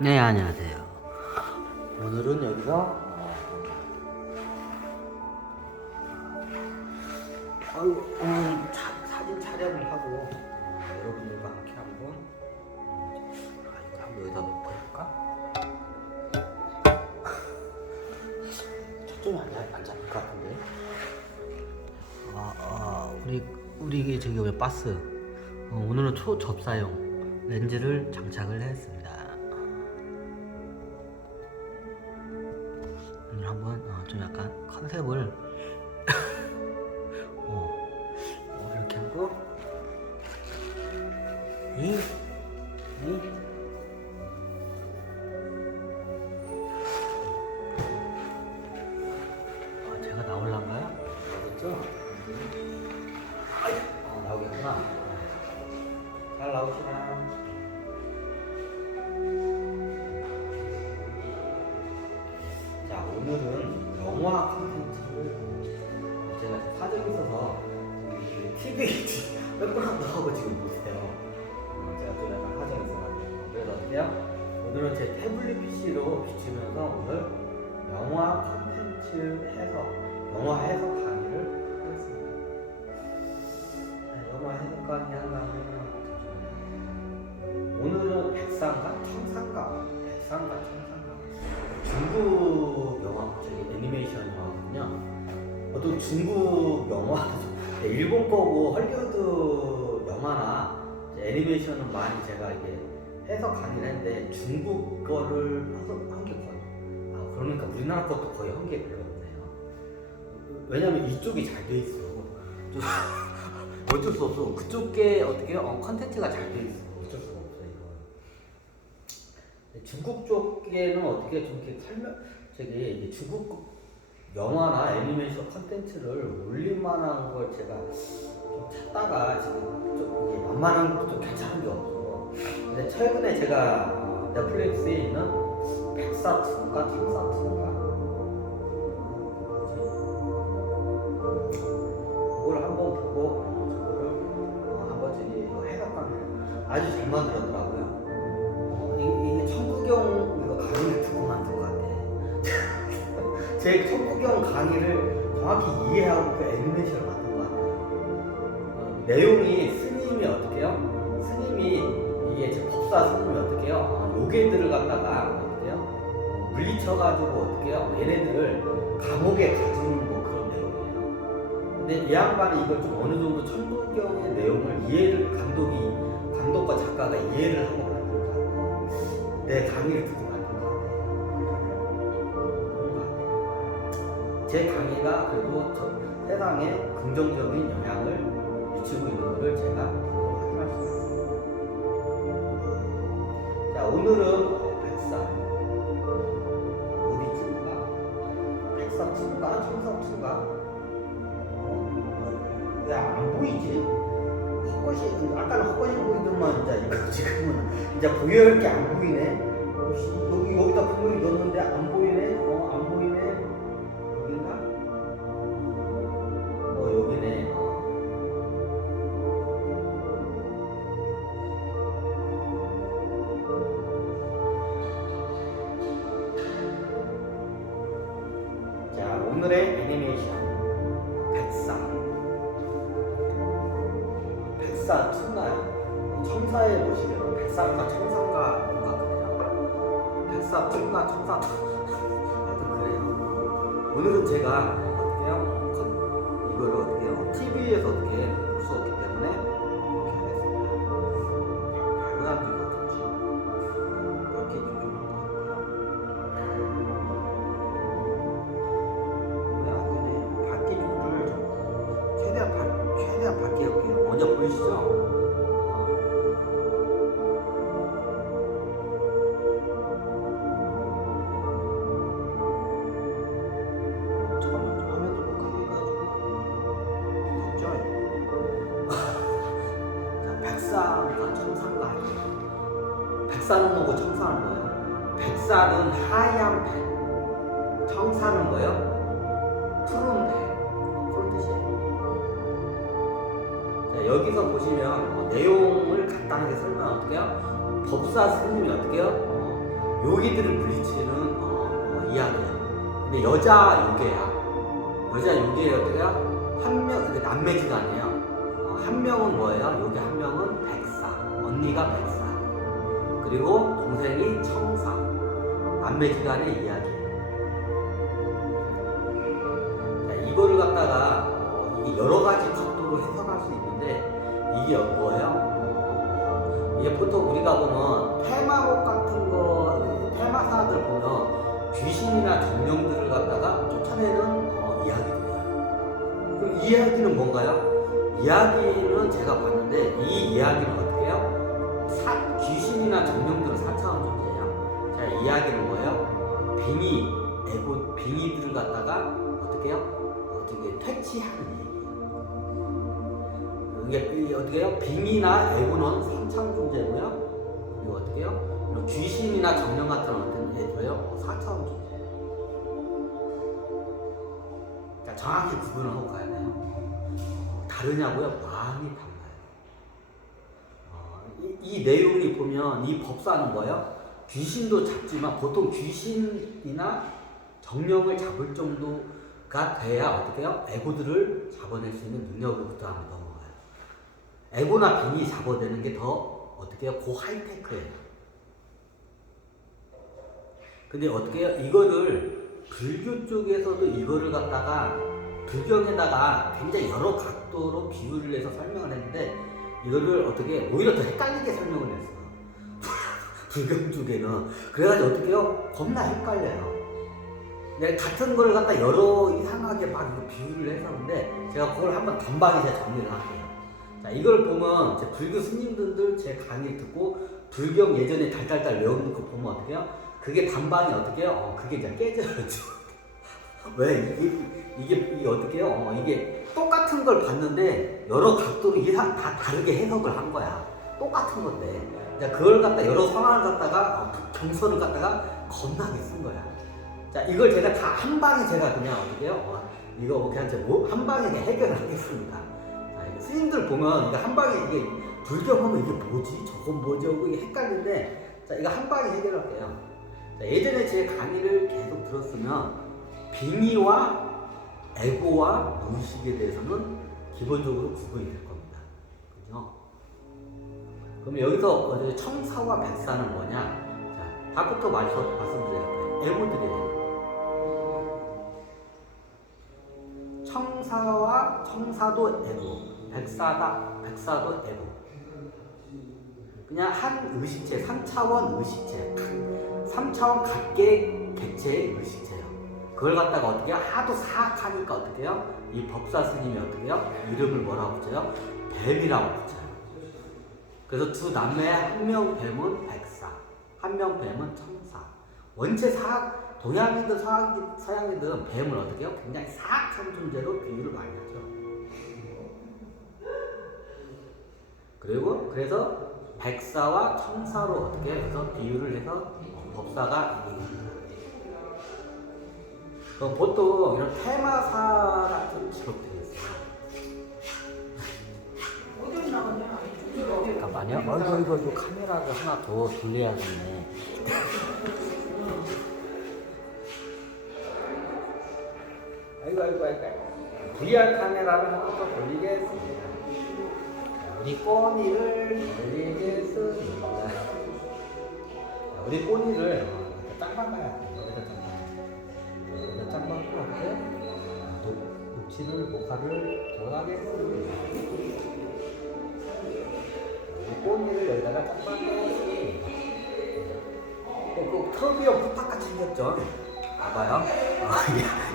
네, 안녕하세요. 오늘은 여기서 오늘 사진 촬영을 하고 여러분들과 함께 한번 여기다 놓고 해볼까? 초점이 안 잡힐 것 같은데. 우리 저기 왜 바스? 오늘은 초접사용 렌즈를 장착을 했습니다. 오늘 한번 좀 약간 컨셉을 이렇게 하고 제가 나올란가요? 나오겠죠? 나오겠구나. 잘 나오시나? 자, 오늘은 영화 콘텐츠를 제가 사정이 있어서 TV에 몇 번 안 나오고 지금 못해요. 제가 좀 약간 사정이 있어가지고. 그래서 어때요? 오늘은 제 태블릿 PC로 비추면서 오늘 영화 콘텐츠 영화 해석 강의를 하겠습니다. 영화 해석 강의 하려면 오늘은 백상가? 청상가? 중국 영화, 저기 애니메이션 영화거든요. 보통 중국 영화, 일본 거고 헐리우드 영화나 애니메이션은 많이 제가 이게 해석 강의를 했는데 중국 거를 한 게 거의. 그러니까 우리나라 것도 거의 한 게 별로 없네요. 왜냐면 이쪽이 잘 돼 있어. 어쩔 수 없어. 그쪽에 어떻게 컨텐츠가 잘 돼 있어. 어쩔 수가 없어 이거. 중국 쪽에는 어떻게 좀 이렇게 저기 중국 영화나 애니메이션 컨텐츠를 올릴만한 걸 제가 좀 찾다가 지금 좀 이게 만만한 것도 좀 괜찮은 게 없어. 근데 최근에 제가 넷플릭스에 있는 백사2인가 청사2인가 그걸 한번 보고 저거를 한번 저기 해석하면 아주 잘 만들었더라고요. 이게 청구경 이거 강의를 듣고 만든 것 같아. 제 청구경 강의를 정확히 이해하고 그 애니메이션을 만든 것 같아요. 내용이 스님이 어떻게요? 이게 제 법사 스님이 어떻게요? 요괴들을 갖다가 어떻게요? 물리쳐가지고 어떻게요? 얘네들을 감옥에 가두는 뭐 그런 내용이에요. 근데 이 양반이 이걸 좀 어느 정도 청구경의 내용을 감독과 작가가 이해를 하고 만든 것 같아요. 내 강의를 듣고 만든 것 같아요. 제 강의가 그래도 세상에 긍정적인 영향을 미치고 있는 것을 제가 확인할 수 있습니다. 자, 오늘은 백사 어디쯤가? 백사2인가? 청사2인가? 왜 안 보이지? 아까는 헛것이 보이더만 이거 지금은 이제 보여할 게 안 보이네. 여기다 분명히 넣었는데 안 보이네. 안 보이네. 여긴가? 여기네. 자, 오늘의 애니메이션 백사2인가요? 청사에 보시면 백사인가 청사인가 뭔가 그래요. 백사2인가 청사 하여튼 그래요. 오늘은 제가 어떻게요? 이거를 어떻게요? TV에서 어떻게 볼 수 없기 때문에 이렇게 하겠습니다. 발광도 이거 어떻지? 밝게 조절한 것 같아요. 왜안 되네? 밝게 조절을 최대한 밝게 해볼게요. 먼저 보이시죠? 백사가 청산가 아니에요. 백사는 뭐고 청산은 뭐예요? 백사는 하얀 백, 청산은 뭐예요? 푸른 백, 그런 뜻이에요. 자, 여기서 보시면 내용을 간단하게 설명할게요. 법사 스님이 어떻게 해요? 요기들을 물리치는 이야기예요. 근데 여자 요괴야. 여자 요괴 어때요? 한 명, 남매지간이에요. 한 명은 뭐예요? 요괴 한 명은 백사, 언니가 백사, 그리고 동생이 청사. 남매지간의 이야기예요. 자, 이거를 갖다가 이게 여러 가지 각도로 해석할 수 있는데 이게 뭐예요? 이게 보통 우리가 보면 테마곡 같은 거, 테마사들 보면 귀신이나 정령들을 갖다가 쫓아내는 이야기들이에요. 그럼 이 이야기는 뭔가요? 이야기는 제가 봤는데 이 이야기는 어떻게 해요? 귀신이나 정령들은 4차원 존재예요. 자, 이야기는 뭐예요? 빙의, 애고, 빙의들을 갖다가 어떻게 해요? 어떻게 퇴치하는 얘기예요. 이게 어떻게 해요? 빙의나 애고는 3차원 존재고요. 그리고 어떻게 해요? 귀신이나 정령 같은 어떤 애도요 4차원 존재. 자, 정확히 구분을 하고 가야 돼요. 다르냐고요? 많이 달라요. 이 내용이 보면 이 법사는 뭐예요? 귀신도 잡지만 보통 귀신이나 정령을 잡을 정도가 돼야 어떻게 해요? 애고들을 잡아낼 수 있는 능력으로부터 한번 넘어가요. 애고나 빙이 잡아내는 게 더 어떻게 해요? 고 하이테크예요. 근데 어떻게 해요? 이거를 불교 쪽에서도 이거를 갖다가 불경에다가 굉장히 여러 각도로 비유를 해서 설명을 했는데 이거를 어떻게 오히려 더 헷갈리게 설명을 했어. 불경 쪽에는. 그래가지고 어떻게 해요? 겁나 헷갈려요. 내가 같은 걸 갖다 여러 이상하게 막 비유를 했었는데 제가 그걸 한번 단박에 제가 정리를 할게요. 자, 이걸 보면 제 불교 스님들 제 강의 듣고 불경 예전에 달달달 외우는 거 보면 어떻게 해요? 그게 단방이 어떻게 해요? 그게 이제 깨져요. 왜? 이게 어떻게 해요? 이게 똑같은 걸 봤는데 여러 각도로 다 다르게 해석을 한 거야. 똑같은 건데. 그걸 갖다 여러 상황을 갖다가 경선을 갖다가 겁나게 쓴 거야. 자, 이걸 제가 다 한 방에 제가 그냥 어떻게 해요? 이거 그냥 한 방에 해결을 하겠습니다. 자, 스님들 보면 이거 한 방에 이게 불경하면 이게 뭐지? 저건 뭐지? 이게 헷갈리는데 자, 이거 한 방에 해결할게요. 자, 예전에 제 강의를 계속 들었으면 빙의와 애고와 무의식에 대해서는 기본적으로 구분이 될 겁니다. 그죠? 그럼 여기서 청사와 백사는 뭐냐? 자, 답부터 말씀드려요. 애고들이에요. 청사와 청사도 애고, 백사도 애고. 그냥 한 의식체, 3차원 의식체, 3차원 각계 객체의 의식체예요. 그걸 갖다가 어떻게 해요? 하도 사악하니까 어떻게 해요? 이 법사 스님이 어떻게 해요? 이름을 뭐라고 붙여요? 뱀이라고 붙여요. 그래서 두 남매의 한 명 뱀은 백사, 한 명 뱀은 청사. 원체 동양인들, 서양인들은 뱀을 어떻게 해요? 굉장히 사악한 존재로 비유를 많이 하죠. 그래서 백사와 청사로 어떻게 해서 비유를 해서 법사가 얘기합니다. 그럼 보통 이런 테마사 같은 기록들이 있어요. 잠깐만요. 이거 카메라를 하나 더 돌려야겠네. 아이고. VR 카메라를 하나 더 돌리겠습니다. 우리 꼬니를 돌리겠습니다. 우리 꼬니를 짱방 가야 돼. 여기다 짱방 가고 녹화를 들어가겠습니다. 우리 꼬니를 여기다가 짱방 가겠습니다. 그 트로비온 포탑같이 생겼죠? 봐봐요.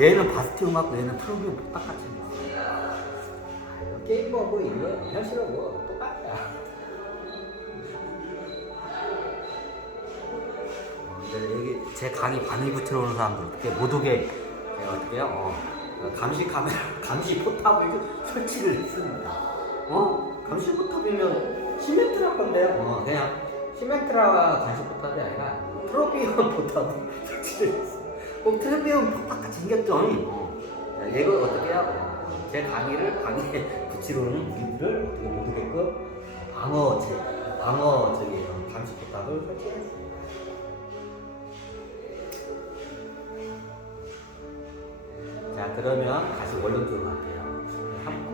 얘는 바스티온 같고 얘는 트로비온 포탑같이 생겼어. 게임하고 이거 현실하고 똑같다. 여기 제 강의 반을 붙여 오는 사람들 어떻게 못 오게 제가 어떻게 해요? 감시 카메라, 감시 포탑을 설치를 했습니다. 감시 포탑이면 시멘트라 건데요. 그냥 시멘트라와 감시 포탑이 아니라 트로피온 포탑을 설치를 했어요. 꼭 트로피온 포탑같이 생겼죠? 얘가 어떻게 해요? 제 강의에 붙이러 오는 우리들을 어떻게 못 오게끔 방어 감시 포탑을 설치했습니다. 자, 그러면 다시 원룸 쪽으로 갈게요.